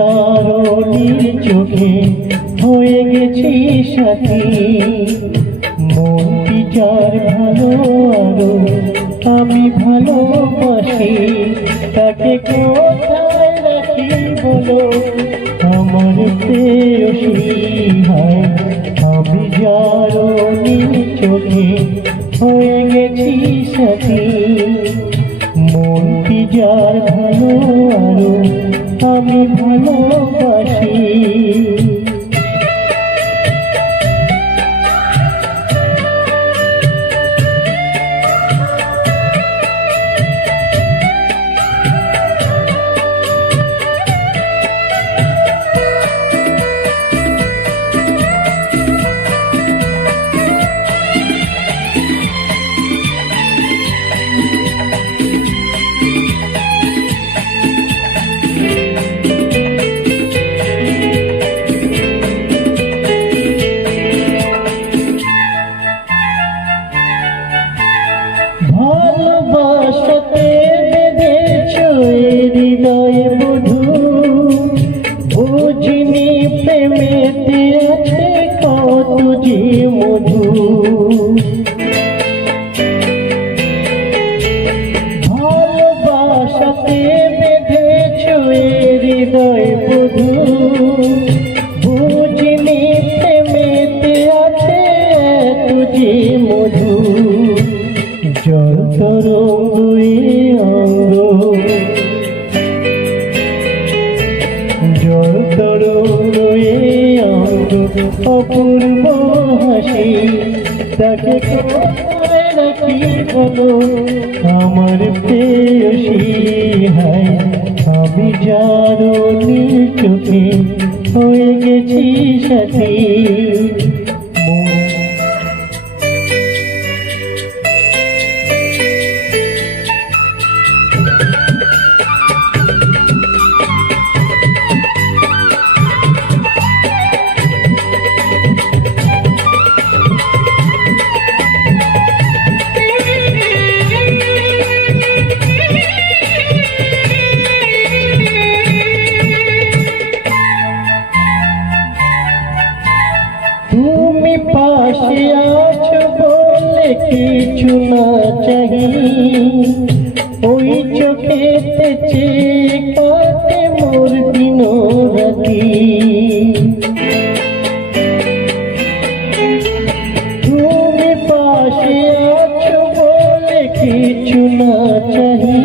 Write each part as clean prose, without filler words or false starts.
জারণীর চোখে হয়ে গেছি সাথী। মনটি যার ভালো আরো আমি ভালোবাসি, তাকে কোথায় রাখি বলো আমার প্রেয়সী। হায় আমি জারণীর চোখে হয়ে গেছি সাথী। মনটি যার ভালো আরো আমি ভালোবাসি। ভালোবাসাতে বেঁধেছ হৃদয় বধূ, বুঝিনি প্রেমেতে আছে কত যে মধু। ভালোবাসাতে বেঁধেছ হৃদয় বধূ, বুঝিনি প্রেমেতে আছে এত যে মধু। জল তরঙ্গে অঙ্গ, জল তরঙ্গে অঙ্গ অপূর্ব হাসি, তাকে কোথায় রাখি বলো আমার প্রেয়সী। হায় আমি জারণীর চোখে হয়ে গেছি সাথী। তুমি পাশে আছো বলে কিছু না চাহি, ওই চোখেতে চেয়ে কাটে মোর দিন রাতি। তুমি পাশে আছো বলে কিছু না চাহি,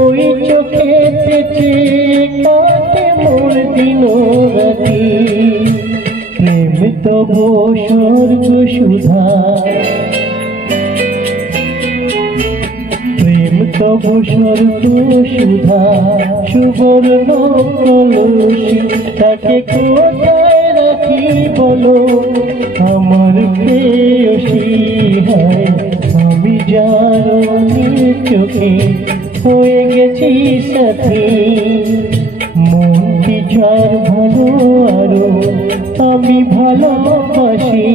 ওই চোখেতে চেয়ে কাটে মোর দিন রাতি। প্রেম তব স্বর্গ সুধা, প্রেম তব স্বর্গ সুধা সুবর্ণ কলসি, তাকে কোথায় রাখি বলো আমার প্রেয়সী। হায় আমি জারণীর চোখে হয়ে গেছি সাথী। মনটি যার ভালো আরো আমি ভালোবাসি।